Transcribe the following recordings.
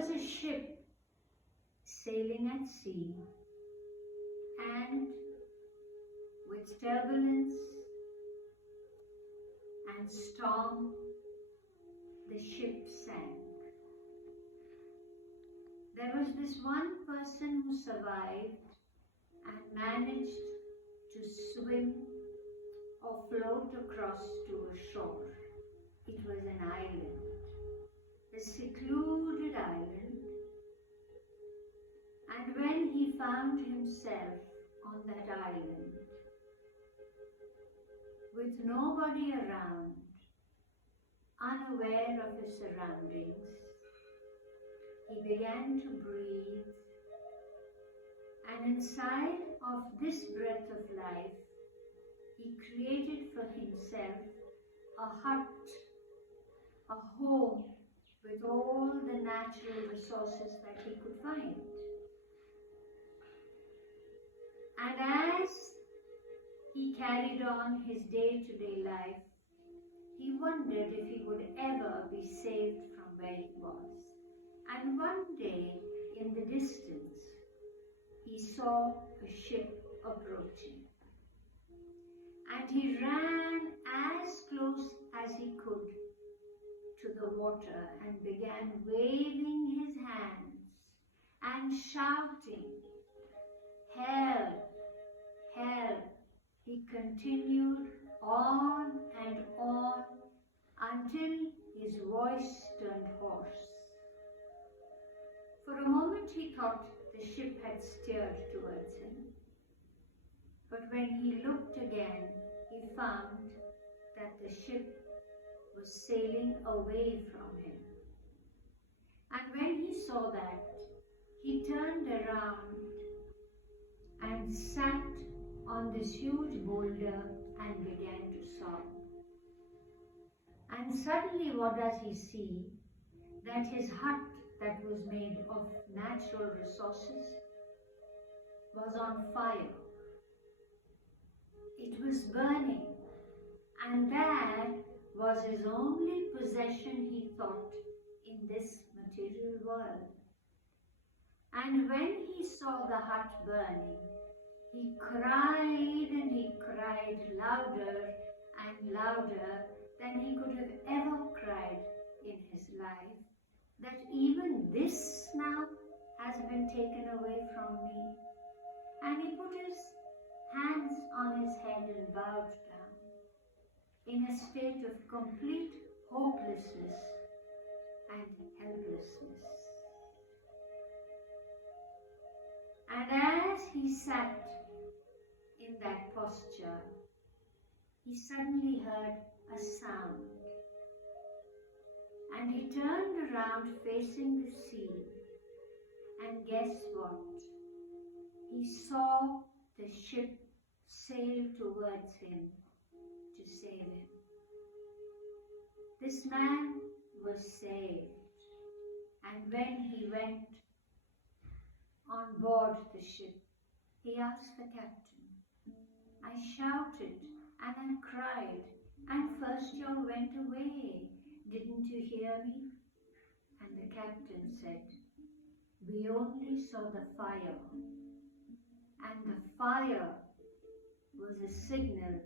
was a ship sailing at sea, and with turbulence and storm, the ship sank. There was this one person who survived and managed to swim or float across to a shore. It was an island, a secluded island, and when he found himself on that island, with nobody around, unaware of his surroundings, he began to breathe, and inside of this breath of life, he created for himself a hut, a home with all the natural resources that he could find. And as he carried on his day-to-day life, he wondered if he would ever be saved from where he was. And one day, in the distance, he saw a ship approaching. And he ran as close as he could to the water and began waving his hands and shouting, "Help! Help!" He continued on and on until his voice turned hoarse. For a moment he thought the ship had steered towards him, but when he looked again, he found that the ship was sailing away from him. And when he saw that, he turned around and sat on this huge boulder and began to sob. And suddenly what does he see? That his hut that was made of natural resources was on fire. It was burning, and that was his only possession, he thought, in this material world. And when he saw the hut burning, he cried and he cried louder and louder than he could have ever cried in his life, that even this now has been taken away from me. And he put his hands on his head and bowed down in a state of complete hopelessness and helplessness. And as he sat in that posture, he suddenly heard a sound. And he turned around facing the sea, and guess what? He saw the ship sail towards him to save him. This man was saved, and when he went on board the ship, he asked the captain, "I shouted and I cried, and first you all went away. Didn't you hear me?" And the captain said, "We only saw the fire, and the fire was a signal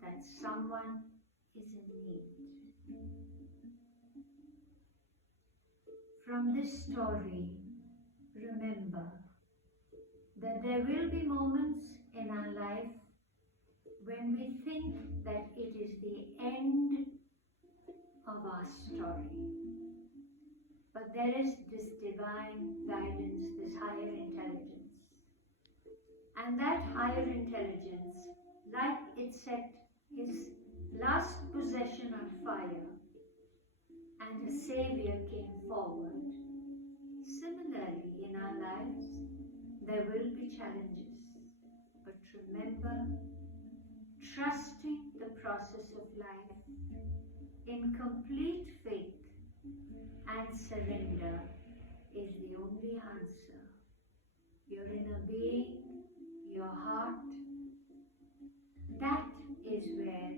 that someone is in need." From this story, remember that there will be moments in our life when we think that it is the end of our story. But there is this divine guidance, this higher intelligence. And that higher intelligence, like it set his last possession on fire, and a savior came forward. Similarly, in our lives, there will be challenges. But remember, trusting the process of life in complete faith and surrender is the only answer. Your inner being, your heart, that is where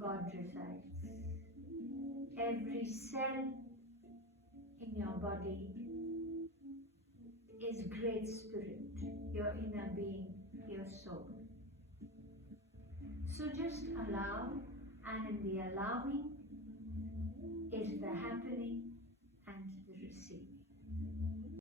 God resides. Every cell in your body is Great Spirit, your inner being, your soul. So just allow, and in the allowing,